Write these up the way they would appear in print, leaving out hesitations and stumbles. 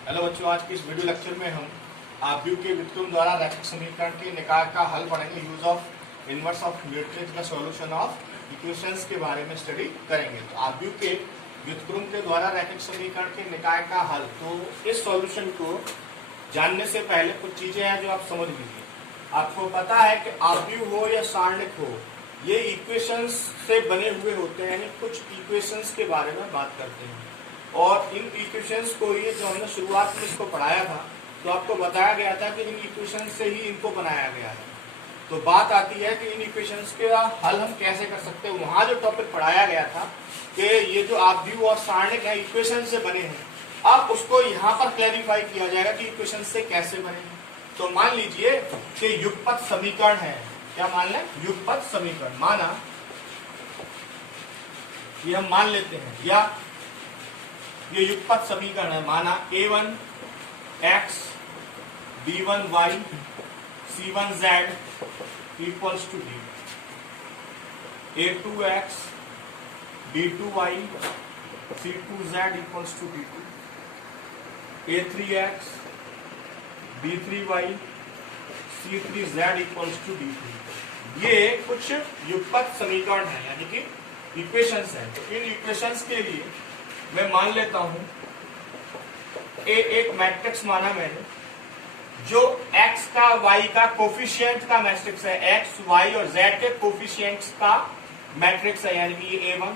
Hello बच्चों, आज के इस वीडियो लेक्चर में हम आव्यूह के व्युत्क्रम द्वारा रैखिक समीकरण के निकाय का हल पढ़ेंगे। Use of inverse of matrix का सॉल्यूशन ऑफ इक्वेशंस के बारे में स्टडी करेंगे। तो आव्यूह के व्युत्क्रम के द्वारा रैखिक समीकरण के निकाय का हल, तो इस सॉल्यूशन को जानने से पहले कुछ चीजें हैं जो आप समझ लीजिए। आपको पता है कि आव्यूह हो या सारणिक हो, ये इक्वेशंस से बने हुए होते हैं, यानी कुछ इक्वेशंस के बारे में बात करते हैं। और इन इक्वेशंस को ये जो हमने शुरुआत में इसको पढ़ाया था, तो आपको बताया गया था कि इन इक्वेशंस से ही इनको बनाया गया है। तो बात आती है कि इन इक्वेशंस के हल हम कैसे कर सकते हैं। वहां जो टॉपिक पढ़ाया गया था कि ये जो आव्यूह और सारणिक है इक्वेशन से बने हैं, अब उसको यहाँ पर क्लैरिफाई किया जाएगा कि इक्वेशन से कैसे बने हैं। तो मान लीजिए कि युगपत समीकरण है, क्या मान लें, युगपत समीकरण। माना ये हम मान लेते हैं, या ये युगपत समीकरण है। माना a1x b1y c1z equals to d, a2x b2y c2z equals to d2, a3x b3y c3z equals to d3। ये कुछ युगपत समीकरण है, यानी कि इक्वेशंस है। तो इन इक्वेशंस के लिए मैं मान लेता हूं एक मैट्रिक्स माना मैंने, जो x का y का कोफिशिएंट का मैट्रिक्स है, x y और z के कोफिशिएंट्स का मैट्रिक्स है, यानी कि ये a1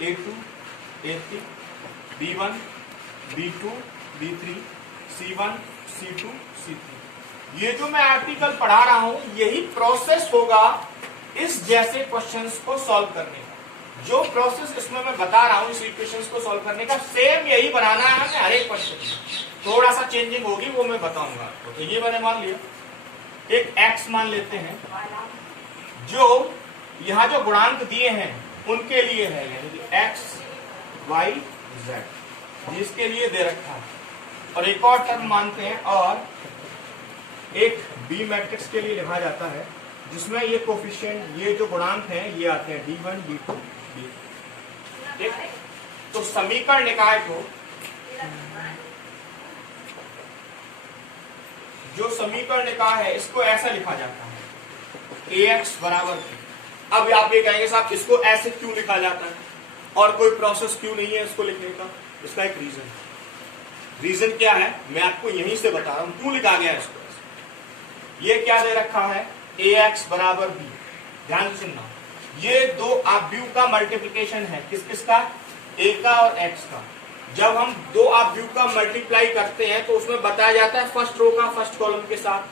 a2 a3 b1 b2 b3 c1 c2 c3। ये जो मैं आर्टिकल पढ़ा रहा हूं, यही प्रोसेस होगा इस जैसे क्वेश्चंस को सॉल्व करने का। जो प्रोसेस इसमें मैं बता रहा हूं इस इक्वेशंस को सॉल्व करने का, सेम यही बनाना है हमें हर एक क्वेश्चन में। थोड़ा सा चेंजिंग होगी, वो मैं बताऊंगा आपको। तो ये मैंने मान लिया, एक x मान लेते हैं, जो यहां जो गुणांक दिए हैं उनके लिए है, यानी कि x y z, जिसके लिए दे रखा है। और एक और टर्म मानते हैं, और एक b मैट्रिक्स के लिए लिखा जाता है, जिसमें ये कोफिशिएंट, ये जो गुणांक हैं ये आते हैं d1 d2 d3। तो समीकरण निकाय को, जो समीकरण निकाय है, इसको ऐसा लिखा जाता है ax बराबर b। अब आप ये कहेंगे साहब इसको ऐसे क्यों लिखा जाता है और कोई प्रोसेस क्यों नहीं है इसको लिखने का? इसका एक रीजन क्या है, मैं आपको यहीं से बता रहा हूं क्यों लिखा गया इसको। ये क्या दे रखा है, ax बराबर b। ध्यान से सुनना, ये दो आव्यूह का मल्टीप्लिकेशन है, किस किस का, a का और x का। जब हम दो आव्यूह का मल्टीप्लाई करते हैं तो उसमें बताया जाता है फर्स्ट रो का फर्स्ट कॉलम के साथ,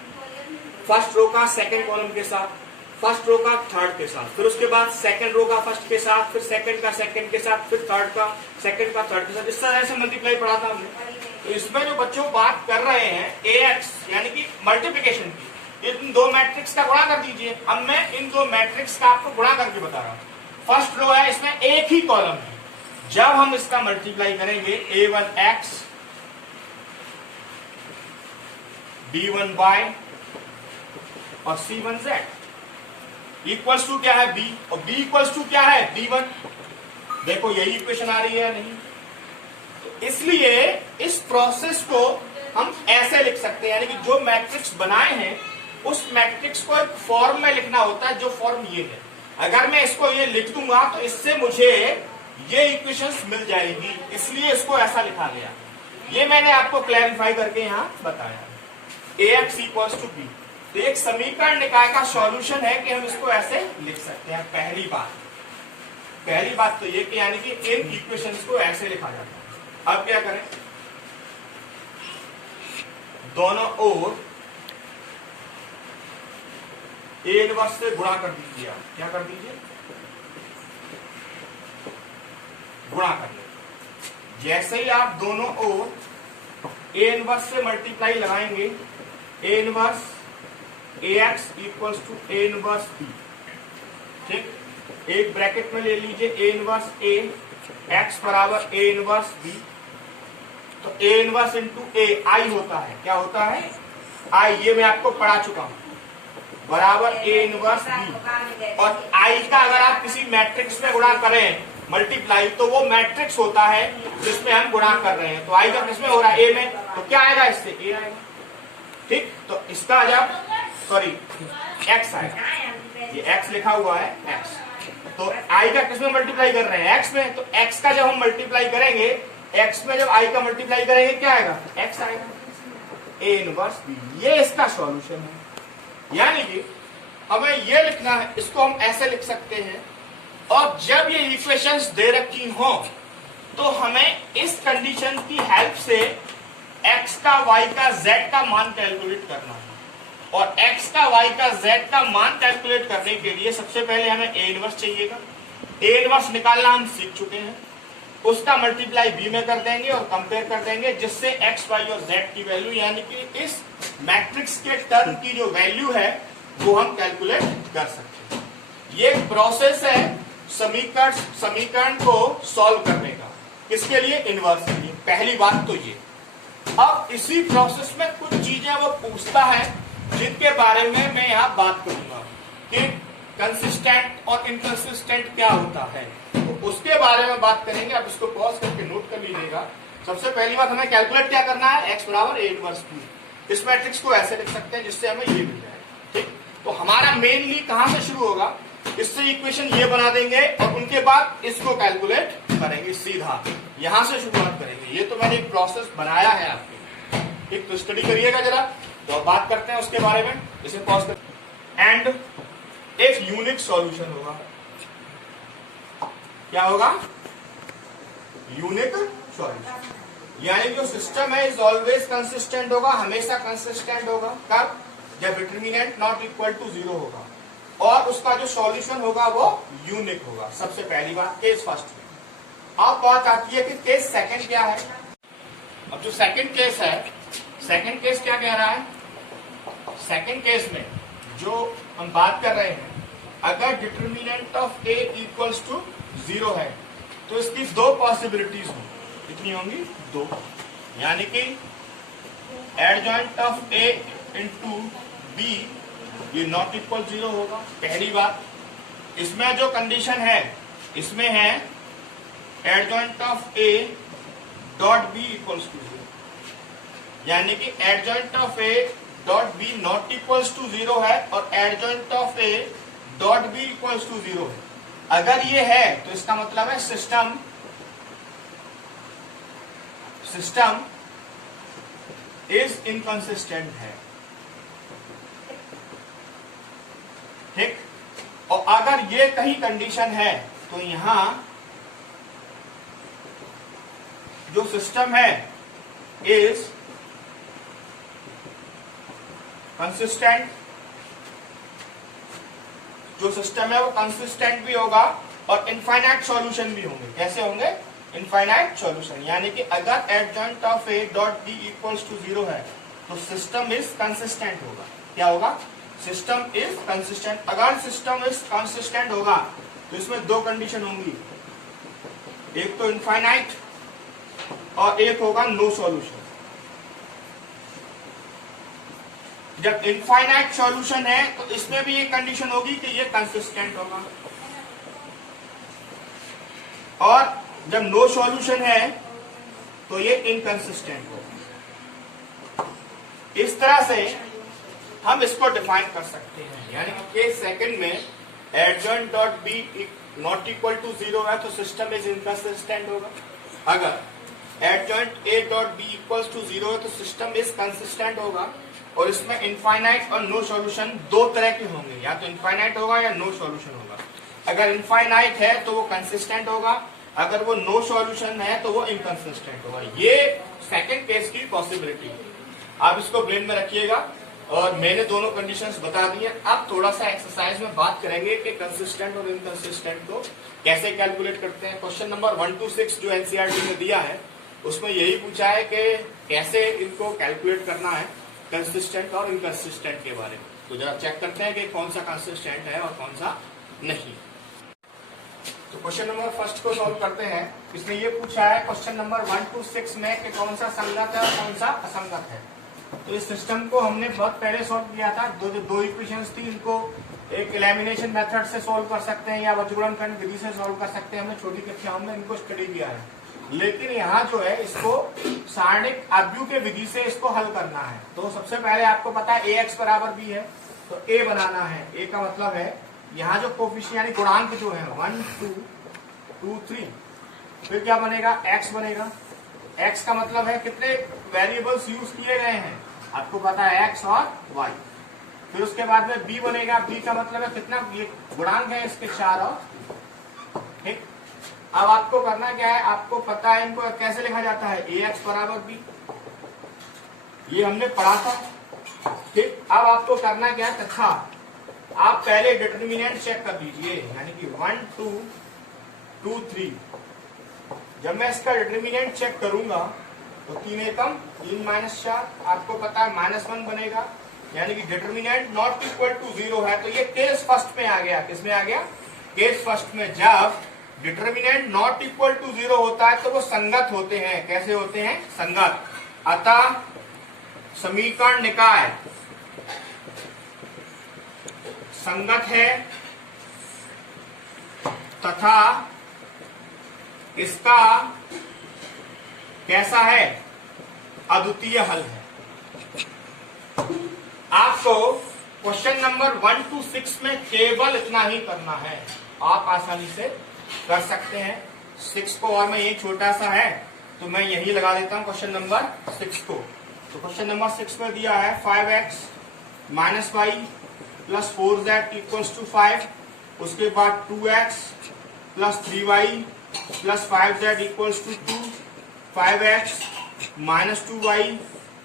फर्स्ट रो का सेकंड कॉलम के साथ, फर्स्ट रो का थर्ड के साथ, फिर उसके बाद सेकंड रो का फर्स्ट के साथ, फिर सेकंड का सेकंड के साथ, फिर थर्ड का सेकंड का थर्ड के साथ। इस तरह से मल्टीप्लाई पढ़ा था हमने। तो इसमें जो बच्चों बात कर रहे हैं ax यानी कि मल्टीप्लिकेशन की, इन दो मैट्रिक्स का गुणा कर दीजिए। अब मैं इन दो मैट्रिक्स का आपको गुणा करके बता रहा हूं। फर्स्ट रो है, इसमें एक ही कॉलम है। जब हम इसका मल्टीप्लाई करेंगे, a1x b1y और c1z इक्वल्स टू क्या है, b, और b इक्वल्स टू क्या है, b1। देखो यही इक्वेशन आ रही है नहीं? तो इसलिए इस प्रोसेस को हम ऐसे लिख सकते हैं, यानी कि जो मैट्रिक्स बनाए हैं उस मैट्रिक्स को एक फॉर्म में लिखना होता है, जो फॉर्म ये है। अगर मैं इसको ये लिख दूंगा तो इससे मुझे ये इक्वेशंस मिल जाएगी, इसलिए इसको ऐसा लिखा गया। ये मैंने आपको क्लैरिफाई करके यहां बताया। ax इक्वल्स टू b, तो एक समीकरण निकाय का सॉल्यूशन है कि हम इसको ऐसे लिख सकते हैं। पहली बात तो ये कि यानी कि इन इक्वेशंस को ऐसे लिखा जाता है। अब क्या करें, दोनों ओर a इनवर्स से गुणा कर दीजिए। आप क्या कर दीजिए, गुणा कर लीजिए। जैसे ही आप दोनों ओर a इनवर्स से मल्टीप्लाई लगाएंगे, a inverse ax equals to a inverse b। ठीक, एक ब्रैकेट में ले लीजिए a इनवर्स a, x बराबर a इनवर्स b। तो a inverse into a i होता है, क्या होता है, i। ये मैं आपको पढ़ा चुका हूं, बराबर a इनवर्स b। और i का अगर आप किसी मैट्रिक्स में गुणा करें मल्टीप्लाई, तो वो मैट्रिक्स होता है जिसमें हम गुणा कर रहे हैं। तो आई का किसमें हो रहा है? ए में, तो क्या आएगा इससे? ए आएगा। ठीक, तो इसका जब सॉरी एक्स आएगा, ये एक्स लिखा हुआ है एक्स, तो आई का किसमें मल्टीप्लाई कर रहे हैं? एक्स में, तो एक्स का जब हम मल्टीप्लाई करेंगे, एक्स में जब आई का मल्टीप्लाई करेंगे क्या आएगा? एक्स आएगा, ए इनवर्स बी। ये इसका सॉल्यूशन है। यानी कि हमें ये लिखना है, इसको हम ऐसे लिख सकते हैं, और जब ये इक्वेशंस दे रखी हो तो हमें इस कंडीशन की हेल्प से x का y का z का मान कैलकुलेट करना है। और x का y का z का मान कैलकुलेट करने के लिए सबसे पहले हमें a इनवर्स चाहिएगा। a इनवर्स निकालना हम सीख चुके हैं, उसका मल्टीप्लाई b में कर देंगे और कंपेयर कर देंगे, जिससे x, y और z की वैल्यू यानी कि इस मैट्रिक्स के टर्म की जो वैल्यू है वो हम कैलकुलेट कर सकते हैं। ये प्रोसेस है समीकरण को सॉल्व करने का। किसके लिए? इनवर्स के लिए। पहली बात तो ये। अब इसी प्रोसेस में कुछ चीजें वो पूछता है जिनके बारे में मैं यहाँ बात करूंगा कि कंसिस्टेंट और इनकंसिस्टेंट क्या होता है, तो उसके बारे में बात करेंगे। आप इसको पॉज करके नोट कर लीजिएगा। सबसे पहली बात हमें कैलकुलेट क्या करना है? x बराबर ए इनवर्स बी। इस मैट्रिक्स को ऐसे लिख सकते हैं जिससे हमें ये मिल जाए। ठीक, तो हमारा मेनली कहां से शुरू होगा? इससे इक्वेशन ये बना देंगे और उनके बाद इसको कैलकुलेट करेंगे, सीधा यहां से शुरुआत करेंगे। ये तो मैंने एक प्रोसेस बनाया है आपके, एक तो स्टडी करिएगा जरा, तो बात करते हैं उसके बारे में। इसे पॉज कर। एंड एक यूनिक सॉल्यूशन होगा। क्या होगा? यूनिक सॉल्यूशन, यानी जो सिस्टम है इज ऑलवेज कंसिस्टेंट होगा, हमेशा कंसिस्टेंट होगा। कब? जब डिटरमिनेंट नॉट इक्वल टू 0 होगा, और उसका जो सॉल्यूशन होगा वो यूनिक होगा। सबसे पहली बात केस फर्स्ट में। अब बात आती है कि केस सेकंड क्या है। अब जो सेकंड केस है, सेकंड केस क्या कह रहा है? सेकंड केस में जो हम बात कर रहे हैं, अगर determinant of A equals to 0 है तो इसकी दो पॉसिबिलिटीज होंगी। कितनी होंगी? दो। यानी कि adjoint of A into B ये नॉट इक्वल 0 होगा। पहली बात, इसमें जो कंडीशन है इसमें है adjoint of A dot B equals to 0, यानी कि adjoint of A dot B not equals to 0 है और adjoint of A dot B equals to 0 है। अगर ये है तो इसका मतलब है सिस्टम इज इनकंसिस्टेंट है। ठीक, और अगर ये कहीं कंडीशन है तो यहां जो सिस्टम है इज कंसिस्टेंट, जो सिस्टम है वो कंसिस्टेंट भी होगा और इनफाइनाइट सॉल्यूशन भी होंगे। कैसे होंगे? Infinite solution. यानी कि अगर adjoint of A dot B equals to 0 है तो सिस्टम इज कंसिस्टेंट होगा। क्या होगा? System is consistent. अगर सिस्टम इज कंसिस्टेंट होगा तो इसमें दो कंडीशन होंगी, एक तो इनफाइनाइट और एक होगा नो सॉल्यूशन। जब इनफाइनाइट सॉल्यूशन है तो इसमें भी एक कंडीशन होगी कि ये कंसिस्टेंट होगा, और जब नो सॉल्यूशन है तो ये इनकंसिस्टेंट होगा। इस तरह से हम इसको डिफाइन कर सकते हैं। यानी कि केस सेकंड में adjoint dot B not equal to 0 है तो सिस्टम इज इनकंसिस्टेंट होगा। अगर adjoint A dot B equals to 0 है तो सिस्टम इज कंसिस्टेंट होगा। और इसमें इनफाइनाइट और नो सॉल्यूशन दो तरह के होंगे, या तो इनफाइनाइट होगा या नो सॉल्यूशन होगा। अगर इनफाइनाइट है तो वो कंसिस्टेंट होगा, अगर वो नो सॉल्यूशन है तो वो इनकंसिस्टेंट होगा। ये सेकंड केस की पॉसिबिलिटी है। आप इसको ब्रेन में रखिएगा। और मैंने दोनों कंडीशंस बता दी हैं। अब थोड़ा सा एक्सरसाइज में बात करेंगे कि कंसिस्टेंट और इनकंसिस्टेंट को कैसे कैलकुलेट करते हैं। क्वेश्चन नंबर 1 to 6 जो एनसीईआरटी में दिया है उसमें यही पूछा है कि कैसे इनको कैलकुलेट करना है, कंसिस्टेंट और इनकंसिस्टेंट के बारे में। तो जरा चेक करते हैं कि कौन सा कंसिस्टेंट है और कौन सा नहीं। तो क्वेश्चन नंबर फर्स्ट को सॉल्व करते हैं। इसने ये पूछा है क्वेश्चन नंबर 1 to 6 में कि कौन सा संगत है और कौन सा असंगत है। तो इस सिस्टम को हमने बहुत पहले सॉल्व किया था। दो इक्वेशंस थी, इनको एक एलिमिनेशन मेथड से सॉल्व कर सकते हैं या वज्रगुणन खंड विधि से सॉल्व कर सकते हैं। हमने छोटी कक्षाओं में इनको स्टडी किया है, लेकिन यहाँ जो है इसको सारणिक आव्यूह के विधि से इसको हल करना है। तो सबसे पहले आपको पता है ax बराबर b है, तो a बनाना है। a का मतलब है यहाँ जो कोफिशिएंट यानी गुणांक जो है 1 2 2 3, फिर क्या बनेगा x बनेगा। x का मतलब है कितने वेरिएबल्स यूज किए गए हैं, आपको पता है x और y। फिर उसके बाद में b बनेगा, b का मतलब है कितना, ये गुणांक है इसके 4 और, ठीक। अब आपको करना क्या है, आपको पता है इनको कैसे लिखा जाता है, ax बराबर b, ये हमने पढ़ा था, ठीक। अब आपको करना क्या है, तथा आप पहले डिटरमिनेंट चेक कर लीजिए, यानी कि 1 2 2 3। जब मैं इसका डिटरमिनेंट चेक करूंगा तो 3 एकम 3 माइनस 4, आपको पता है -1 बनेगा, यानी कि डिटरमिनेंट नॉट इक्वल टू 0 है। तो ये केस फर्स्ट में आ गया, किसमें आ गया, केस फर्स्ट में। जब डिटरमिनेंट नॉट इक्वल टू 0 होता है तो वो संगत होते हैं। कैसे होते हैं, संगत। अतः समीकरण निकाय संगत है तथा इसका कैसा है, अद्वितीय हल है। आपको क्वेश्चन नंबर 1 to 6 में केवल इतना ही करना है, आप आसानी से कर सकते हैं। 6 को और मैं ये छोटा सा है तो मैं यही लगा देता हूं क्वेश्चन नंबर 6 को। तो क्वेश्चन नंबर 6 में दिया है 5x minus Y plus 4z equals to 5, उसके बाद 2x plus 3y plus 5z equals to 2, 5x minus 2y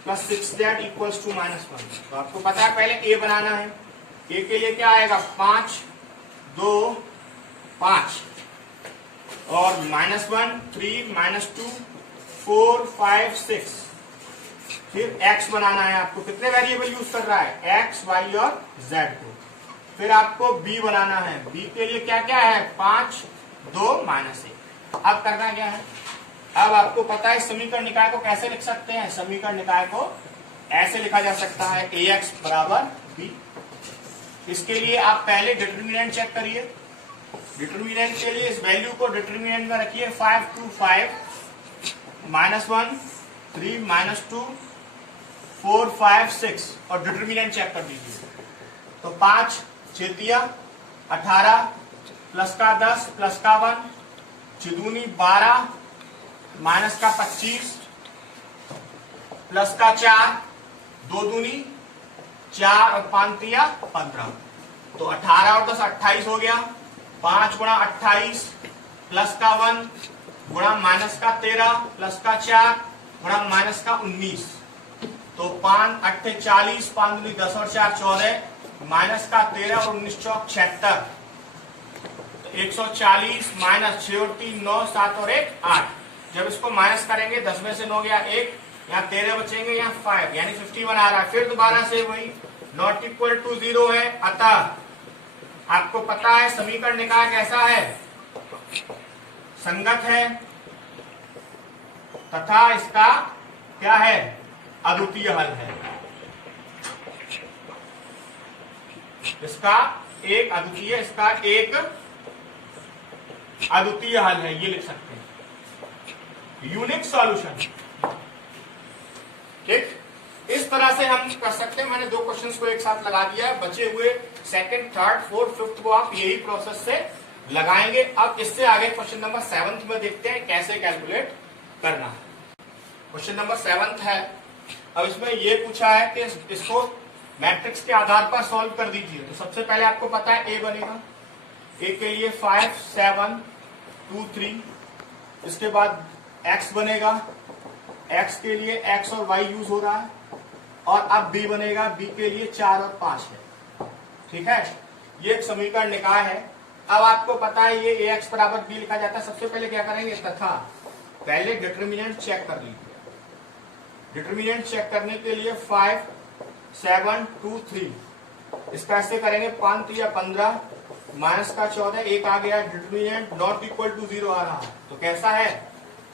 plus 6z equals to -1। तो आपको पता है पहले a बनाना है। a के लिए क्या आएगा, 5 2 5 और -1 3 -2 4 5 6। फिर x बनाना है, आपको कितने वेरिएबल यूज कर रहा है, x y और z को। फिर आपको b बनाना है, b के लिए क्या क्या है, 5 2 -1। अब करना क्या है, अब आपको पता है समीकरण निकाय को कैसे लिख सकते हैं, समीकरण निकाय को ऐसे लिखा जा सकता है ax बराबर b। इसके लिए आप पहले डिटरमिनेंट चेक करिए। डिटरमिनेंट के लिए इस वैल्यू को डिटरमिनेंट में रखिए, 5 2 5 -1 3 -2 4 5 6 और डिटरमिनेंट चेक कर दीजिए। तो 5 छेतिया 18 प्लस का 10 प्लस का 1 चौदूनी 12 माइनस का 25 प्लस का 4 2 दूनी 4 और 5 तिया 15। तो 18 और 10 28 हो गया। 5 गुणा 28 प्लस का 1 गुणा माइनस का 13 प्लस का 4 गुणा माइनस का 19। तो 5 8 40 5 दूनी 10 और 4 14 माइनस का 13 और 19 चौक 76। 140 माइनस 6 और 3 9 7 और 1 8। जब इसको माइनस करेंगे 10 में से 9 गया 1, यहाँ 13 बचेंगे, यहाँ 5 यानी 51 आ रहा है। फिर दोबारा से वही नॉट इक्वल टू 0 है। अतः आपको पता है समीकरण निकाय कैसा है, संगत है तथा इसका क्या है, अद्वितीय हल है। इसका एक अद्वितीय, इसका एक अद्वितीय हल है, ये लिख सकते हैं, यूनिक सॉल्यूशन। ठीक, इस तरह से हम कर सकते हैं। मैंने 2 क्वेश्चंस को एक साथ लगा दिया है, बचे हुए सेकंड थर्ड फोर्थ फिफ्थ को आप यही प्रोसेस से लगाएंगे। अब इससे आगे क्वेश्चन नंबर 7 में देखते हैं कैसे कैलकुलेट करना है। क्वेश्चन नंबर 7 है। अब इसमें ये पूछा है कि इसको मैट्रिक्स के आधार पर सॉल्व कर दीजिए। तो सबसे पहले आपको पता है ए बनेगा, ए के लिए 5 7 2 3। इसके बाद एक्स बनेगा, एक्स के लिए एक्स और वाई यूज हो रहा है। और अब बी बनेगा, बी के लिए 4 और 5 है। ठीक है, ये एक समीकरण निकाय है। अब आपको पता है ये ए एक्स बराबर बी लिखा जाता है। सबसे पहले क्या करेंगे, तथा पहले डिटरमिनेंट चेक कर लीजिए। डिटरमिनेंट चेक करने के लिए 5 7 2 3 इसका ऐसे करेंगे, 5 3 15 माइनस का 14 1 आ गया। डिटरमिनेंट नॉट इक्वल टू 0 आ रहा है। तो कैसा है,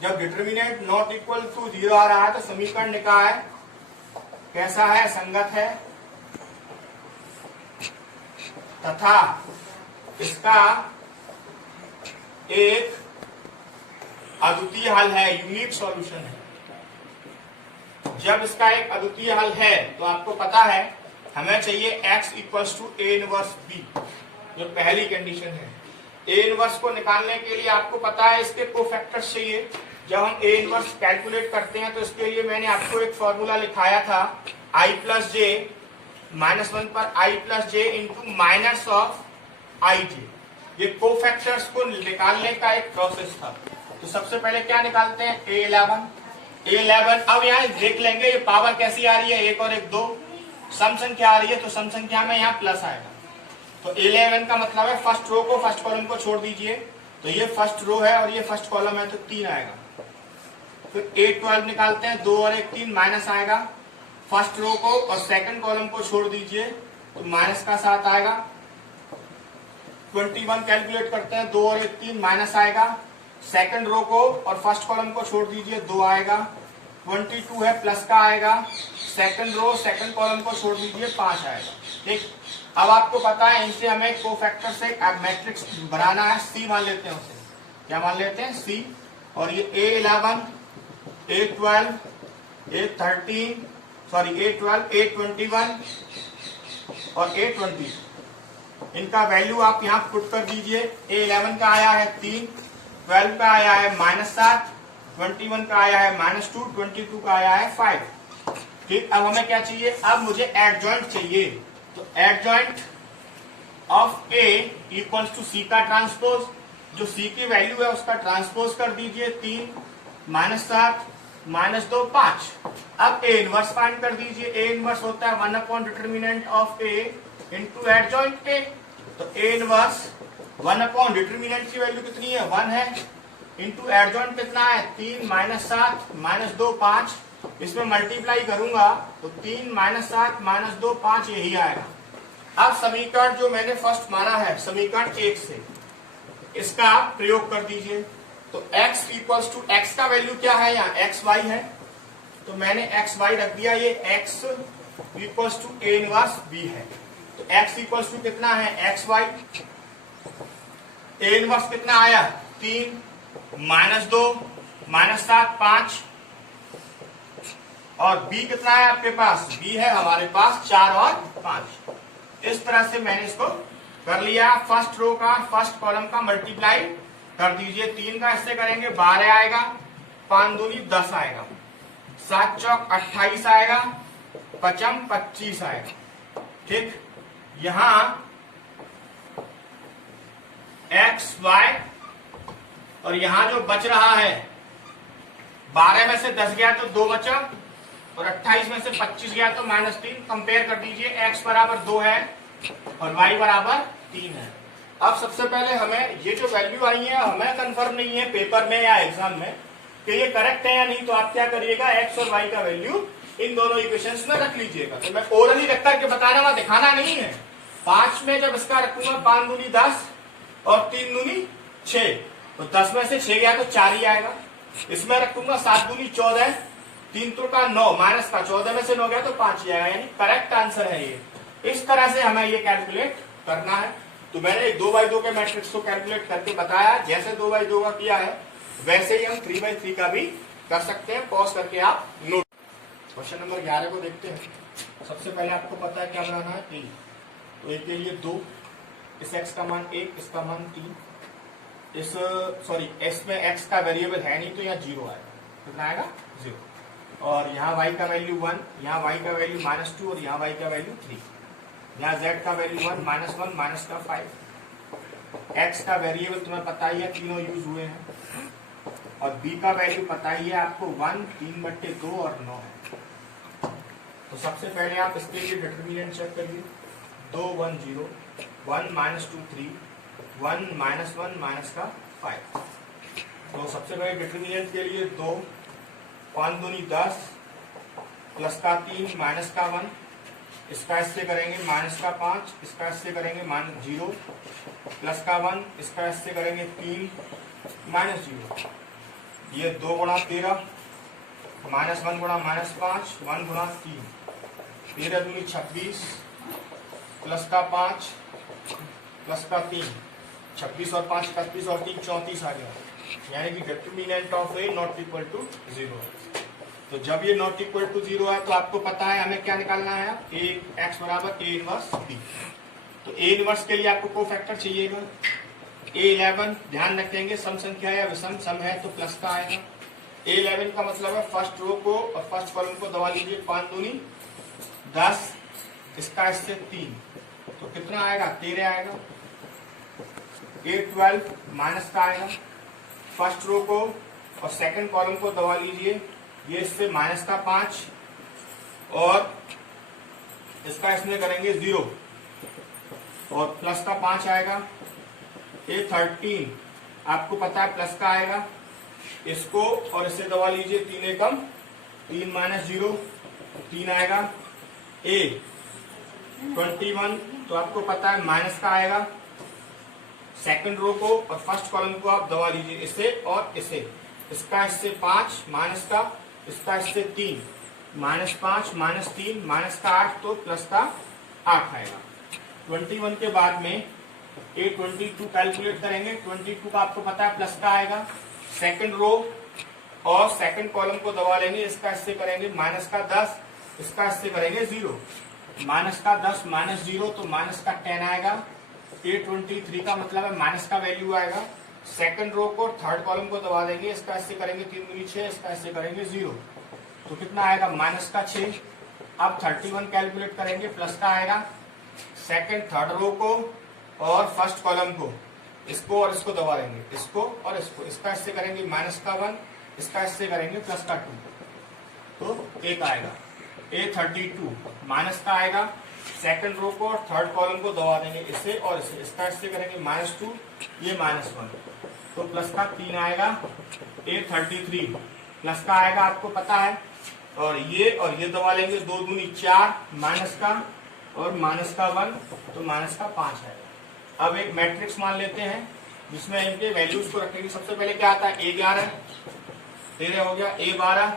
जब डिटरमिनेंट नॉट इक्वल टू 0 आ रहा है तो समीकरण निकाय कैसा है, संगत है। तथा इसका एक अद्वितीय हल है, यूनिक सॉल्यूशन है। जब इसका एक अद्वितीय हल है तो आपको पता है हमें चाहिए x equals to A inverse बी, जो पहली कंडीशन है। ए इनवर्स को निकालने के लिए आपको पता है इसके कोफैक्टर्स चाहिए। जब हम ए इनवर्स कैलकुलेट करते हैं तो इसके लिए मैंने आपको एक फॉर्मूला लिखाया था, i प्लस जे -1 पर i plus j into minus of i j. ये कोफैक्टर्स को निकालने का एक प्रोसेस था। तो सबसे पहले क्या निकालते हैं, A11। अब यहाँ देख लेंगे ये पावर कैसी आ रही है, 1 और 1 2 सम संख्या आ रही है, तो सम संख्या में यहाँ प्लस आएगा। तो A11 का मतलब है फर्स्ट रो को फर्स्ट कॉलम को छोड़ दीजिए, तो ये फर्स्ट रो है और ये फर्स्ट कॉलम है, तो 3 आएगा। फिर A12 निकालते हैं, 2 और 1 3 माइनस आएगा। फर्स्ट रो को और सेकंड कॉलम को छोड़ दीजिए तो माइनस का 7 आएगा। 21 कैलकुलेट करते हैं, 2 और 1 3 माइनस आएगा। सेकंड रो को और फर्स्ट कॉलम को छोड़ दीजिए, 2 आएगा। 22 है, प्लस का आएगा। सेकंड रो सेकंड कॉलम को छोड़ दीजिए, 5 आएगा। ठीक, अब आपको पता है इनसे हमें कोफैक्टर से मैट्रिक्स बनाना है, सी मान लेते हैं उसे। क्या मान लेते हैं, सी। और ये A11 A12 A13 sorry A12 A21 और A20, इनका वैल्यू आप यहाँ पुट कर दीजिए। A11 का आया है 3, 12 का आया है -7, 21 का आया है -2, 22 का आया है 5। ठीक, अब हमें क्या चाहिए, अब मुझे एडजॉइंट चाहिए। तो adjoint of A equals to C का ट्रांसपोज, जो C की वैल्यू है उसका ट्रांसपोज कर दीजिए। 3 -7 -2 5। अब A इनवर्स फाइंड कर दीजिए। A इनवर्स होता है 1 upon determinant of A into adjoint A। तो A इनवर्स 1 अपॉन डिटर्मिनेंट की वैल्यू कितनी है, 1 है, इंटू एडजॉइंट कितना है, 3 -7 -2 5। इसमें मल्टीप्लाई करूंगा तो 3 -7 -2 5 यही आएगा। अब समीकरण जो मैंने फर्स्ट माना है, समीकरण 1 से इसका आप प्रयोग कर दीजिए। तो x इक्वल्स टू, x का वैल्यू क्या है, यहाँ एक्स वाई है, तो मैंने एक्स वाई रख दिया। ये x equals to A inverse b है। तो x इक्वल्स टू कितना है, एक्स वाई। ए इनवर्स कितना आया, 3 -2 -7 5। और b कितना है आपके पास, b है हमारे पास 4 और 5। इस तरह से मैंने इसको कर लिया। फर्स्ट रो का फर्स्ट कॉलम का मल्टीप्लाई कर दीजिए। 3 का इससे करेंगे 12 आएगा, 5 दूनी 10 आएगा, 7 चौक 28 आएगा, 5 25 आएगा। ठीक, यहां एक्स वाई और यहां जो बच रहा है, 12 में से 10 गया तो 2 बचा और 28 में से 25 गया तो -3। कंपेयर कर दीजिए, x बराबर 2 है और y बराबर 3 है। अब सबसे पहले हमें ये जो वैल्यू आई है, हमें कंफर्म नहीं है पेपर में या एग्जाम में कि ये करेक्ट है या नहीं। तो आप क्या करिएगा, x और y का वैल्यू इन दोनों इक्वेशंस में रख लीजिएगा। तो मैं ओरली रख करके बताना, वहां दिखाना नहीं है। 5 में जब इसका रखूंगा 5 दूनी 10 और 3 दूनी 6, तो 10 में से 6 गया तो 4 ही आएगा। इसमें रखूंगा 7 दूनी 14, 3 का 9 माइनस का 14 में से 9 गया तो 5 ही आएगा, यानी करेक्ट आंसर है ये। इस तरह से हमें ये कैलकुलेट करना है। तो मैंने 2x2 के मैट्रिक्स को कैलकुलेट करके बताया, जैसे 2x2 का किया है वैसे ही हम 3x3 का भी कर सकते हैं। पॉज करके आप नोट। क्वेश्चन नंबर 11 को देखते हैं। सबसे पहले आपको पता है क्या बनाना है, a। तो a के लिए 2, इस x का मान 1, इसका मान 3, इस सॉरी इसमें x का वेरिएबल है नहीं तो यहाँ 0 आएगा। कितना आएगा, 0। और यहाँ y का वैल्यू 1, यहाँ y का वैल्यू -2 और यहाँ y का वैल्यू 3। यहाँ z का वैल्यू 1 -1 माइनस का 5। x का वेरिएबल तुम्हें पता ही है, तीनों यूज हुए हैं। और b का वैल्यू पता ही है आपको, 1 3/2 और 9 है। तो सबसे पहले आप इसके लिए डिटर्मिनेंट चेक करिए। 2 1 0, 1 -2 3, 1 -1 माइनस का 5। तो सबसे पहले डिटर्मिनेंट के लिए 2, 5 दूनी 10, प्लस का 3 माइनस का 1, इसका इससे करेंगे -5, इसका इससे करेंगे -0, प्लस का 1, इसका इससे करेंगे 3 -0। ये 2 गुणा 13, -1 गुणा -5, 1 गुणा 3, 13 दूनी 26, प्लस का 5, प्लस का 3, 26 और 5 31 और 3 34 आ गया, यानी कि determinant of A not equal to 0। तो जब ये नॉट इक्वल टू 0 है तो आपको पता है हमें क्या निकालना है, ए एक्स बराबर ए इनवर्स बी। तो ए इनवर्स के लिए आपको कोफैक्टर चाहिएगा A11, ध्यान रखेंगे सम संख्या या विषम सम है तो प्लस का आएगा। A11 का मतलब है फर्स्ट रो को और फर्स्ट कॉलम को दबा लीजिए, 5 दूनी 10, इसका इससे 3, तो कितना आएगा 13 आएगा। A12 माइनस का आएगा, फर्स्ट रो को और सेकंड कॉलम को दबा लीजिए, ये इससे माइनस का 5 और इसका इसमें करेंगे 0 और प्लस का 5 आएगा। A13 आपको पता है प्लस का आएगा, इसको और इसे दबा लीजिए, 3 एकम 3 माइनस 0 3 आएगा। A21 तो आपको पता है माइनस का आएगा, सेकंड रो को और फर्स्ट कॉलम को आप दबा लीजिए, इसे और इसे, इसका इससे 5 माइनस का, इसका इससे 3 माइनस 5 माइनस 3 माइनस का 8 तो प्लस का 8 आएगा। 21 के बाद में A22 कैलकुलेट करेंगे, 22 का आपको पता है प्लस का आएगा, सेकंड रो और सेकंड कॉलम को दबा लेंगे, इसका इससे करेंगे माइनस का 10, इसका इससे करेंगे 0, माइनस का 10 माइनस 0 तो माइनस का 10 आएगा। A23 का मतलब है माइनस का वैल्यू आएगा, सेकंड रो को थर्ड कॉलम को दबा देंगे, इसका इससे करेंगे 3 दूनी 6, इसका इससे करेंगे 0, तो कितना आएगा माइनस का 6। अब 31 कैलकुलेट करेंगे, प्लस का आएगा, सेकंड थर्ड रो को और फर्स्ट कॉलम को, इसको और इसको दबा देंगे, इसको और इसको, इसका इससे करेंगे माइनस का 1, इसका इससे करेंगे प्लस का 2, तो 1 आएगा। A32 माइनस का आएगा, सेकंड रो को और थर्ड कॉलम को दबा देंगे, इससे और इसे, इसका इससे करेंगे -2, ये -1 तो प्लस का 3 आएगा। A33 प्लस का आएगा, आपको पता है, और ये दबा लेंगे, 2 दूनी 4 माइनस का और माइनस का 1 तो माइनस का 5 है। अब एक मैट्रिक्स मान लेते हैं जिसमें इनके वैल्यूज को रखेंगे। सबसे पहले क्या आता है, A11 13 हो गया, A12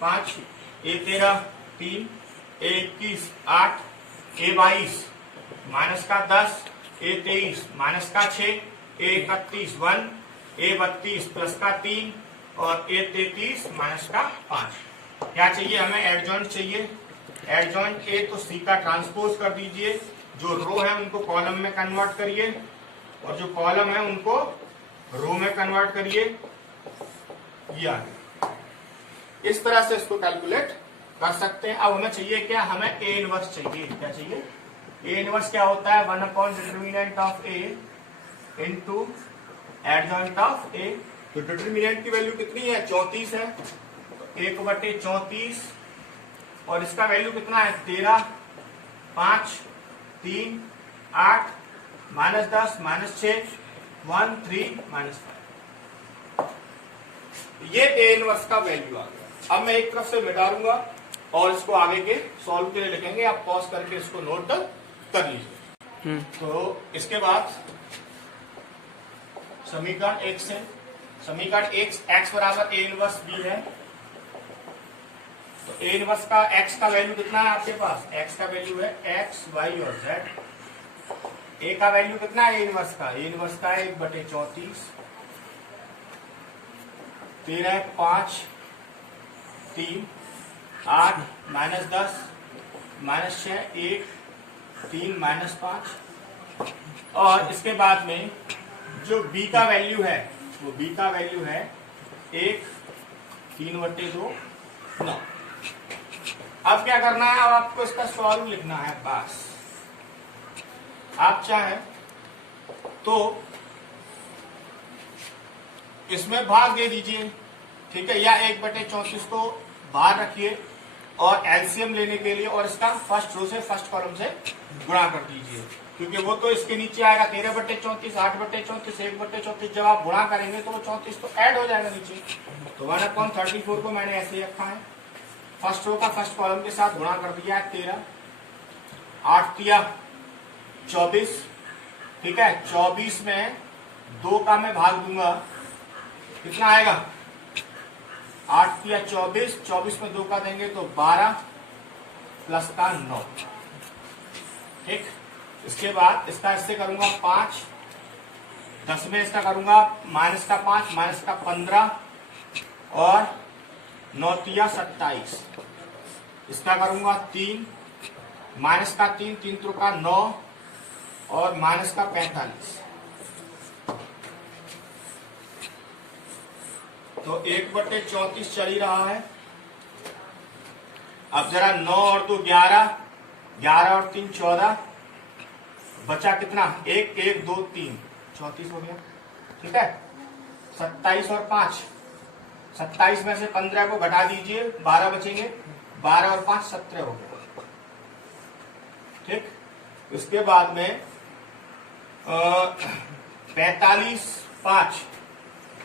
5, A13 3, A21 8, A22 minus का 10, A23 माइनस का 6, A31 1, A32 प्लस का 3 और A33 माइनस का 5। क्या चाहिए हमें, एडजॉइंट चाहिए। एडजॉइंट ए तो सी का ट्रांसपोज कर दीजिए, जो रो है उनको कॉलम में कन्वर्ट करिए और जो कॉलम है उनको रो में कन्वर्ट करिए, ये आ गया। इस तरह से इसको कैलकुलेट कर सकते हैं। अब हमें चाहिए क्या, हमें ए इनवर्स चाहिए। क्या चाहिए, ए इनवर्स क्या होता है, 1/डिटरमिनेंट of A into adjoint of A. तो डिटरमिनेंट की वैल्यू कितनी है, 34 है, तो 1/34 और इसका वैल्यू कितना है 13, 5 3 8 -10 -6 1 3 -5, ये ए इनवर्स का वैल्यू आ गया। अब मैं एक तरफ से मिटा दूंगा और इसको आगे के सॉल्व के लिए लिखेंगे, आप पॉज करके इसको नोट कर लीजिए। तो इसके बाद समीकरण 1 से, समीकरण 1 x बराबर ए इनवर्स बी है, तो ए इनवर्स का x का वैल्यू कितना है आपके पास, x का वैल्यू है x y और z। ए का वैल्यू कितना है ए इनवर्स का, ए इनवर्स का 1/34 13 5 3 8 -10 -6 1 3 -5 और इसके बाद में जो b का वैल्यू है वो b का वैल्यू है 1 3/2 9। अब क्या करना है, अब आपको इसका सॉल्व लिखना है बस। आप चाहें तो इसमें भाग दे दीजिए, ठीक है, या 1/34 को बाहर रखिए और एलसीएम लेने के लिए और इसका फर्स्ट रो से फर्स्ट कॉलम से गुणा कर दीजिए, क्योंकि वो तो इसके नीचे आएगा 13/34 8/34 1/34। जब आप गुणा करेंगे तो वो 34 तो ऐड हो जाएगा नीचे, तो 1/34 को मैंने ऐसे ही रखा है, फर्स्ट रो का फर्स्ट कॉलम के साथ गुणा कर दिया है 13, 8 दिया 24, ठीक है, 24 में 2 का मैं भाग दूंगा, कितना आएगा 8 या 24, 24 में 2 का देंगे तो 12 प्लस का 9, ठीक। इसके बाद इसका इससे करूंगा 5, 10 में इसका करूंगा माइनस का 5, माइनस का 15 और 9 तिया 27, इसका करूंगा 3, माइनस का 3, 3 त्रिका 9 और माइनस का 45। तो 1/34 चल ही रहा है। अब जरा 9 और 2 11, 11 और 3 14, बचा कितना 1 1 2 3 34 हो गया, ठीक है। 27 और 5, 27 में से 15 को घटा दीजिए, 12 बचेंगे, 12 और 5 17 हो गया, ठीक। उसके बाद में 45 5,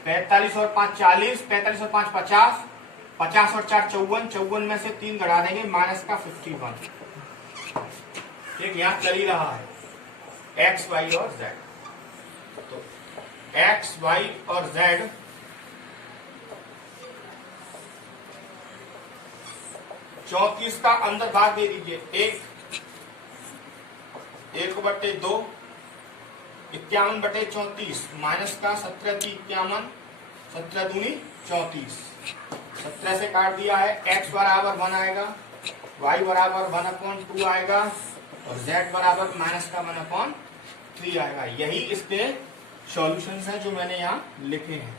45 और 5 40, 45 और 5 50, 50 और 4 54, 54 में से 3 घटा देंगे, माइनस का 51, ठीक। यहां चल ही रहा है एक्स वाई और जेड। तो एक्स वाई और जेड चौंतीस का अंदर भाग दे दीजिए, 1/2, 51/34 माइनस का 17 × 51, 17 दूनी 34, 17 से काट दिया है। x बराबर 1 आएगा, y बराबर 1/2 आएगा और z बराबर माइनस का 1/3 आएगा। यही इसके सॉल्यूशंस हैं जो मैंने यहाँ लिखे हैं।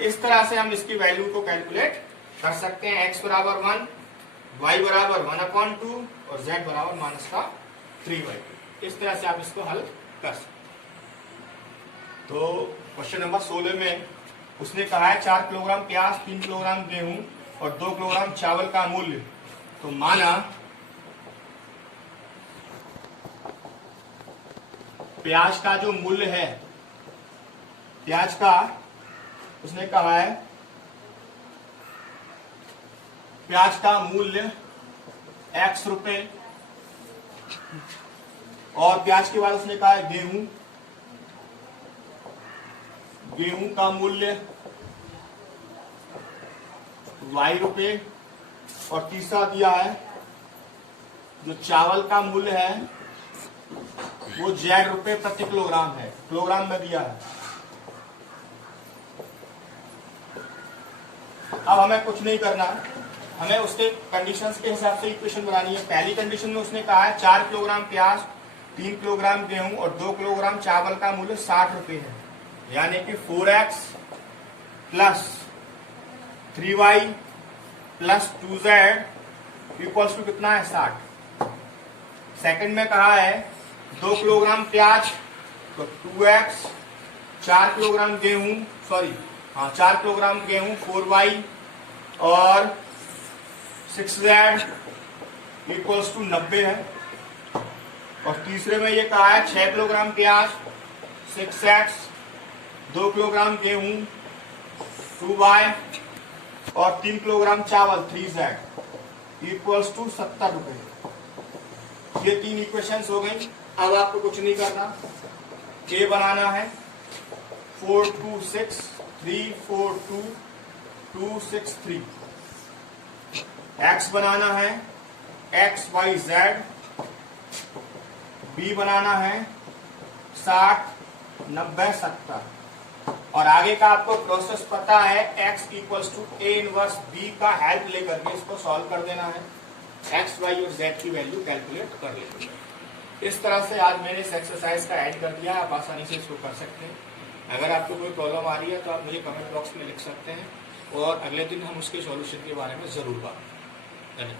इस तरह से हम इसकी वैल्यू को कैलकुलेट कर सकते हैं। x बराबर 1, y बराबर 1/2 और z बराबर माइनस का 3/2। इस तरह से आप इसको हल कर सकते हैं। तो क्वेश्चन नंबर 16 में उसने कहा है 4 किलोग्राम प्याज, 3 किलोग्राम गेहूं और 2 किलोग्राम चावल का मूल्य। तो माना प्याज का जो मूल्य है, प्याज का उसने कहा है प्याज का मूल्य x रुपए, और प्याज के बाद उसने कहा है गेहूं का मूल्य y रुपए, और तीसरा दिया है जो चावल का मूल्य है वो z रुपए प्रति किलोग्राम है, किलोग्राम में दिया है। अब हमें कुछ नहीं करना, हमें उसके कंडीशंस के हिसाब से इक्वेशन बनानी है। पहली कंडीशन में उसने कहा है 4 किलोग्राम प्याज, 3 किलोग्राम गेहूं और 2 किलोग्राम चावल का मूल्य 60 रुपए है, यानी कि 4x plus 3y plus 2z equals to कितना है 60। सेकंड में कहा है 2 किलोग्राम प्याज तो 2x, 4 किलोग्राम गेहूं 4 किलोग्राम गेहूं 4y और 6z इक्वल्स टू 90 है। और तीसरे में ये कहा है 6 किलोग्राम प्याज 6x, 2 किलोग्राम गेहूं 2y और 3 किलोग्राम चावल 3z इक्वल्स टू 70 रुपए। ये 3 इक्वेशंस हो गई। अब आपको कुछ नहीं करना, a बनाना है 4 2 6 3 4 2 2 6 3, x बनाना है x y z, b बनाना है 60 90 70, और आगे का आपको प्रोसेस पता है x equals to a inverse b का हेल्प लेकर के इसको सॉल्व कर देना है, x y और z की वैल्यू कैलकुलेट कर लेते हैं। इस तरह से आज मैंने इस एक्सरसाइज का ऐड कर दिया, आप आसानी से इसको कर सकते हैं। अगर आपको कोई प्रॉब्लम आ रही है तो आप मुझे कमेंट बॉक्स में लिख सकते हैं और अगले दिन हम उसके सॉल्यूशन के बारे में जरूर बात करें।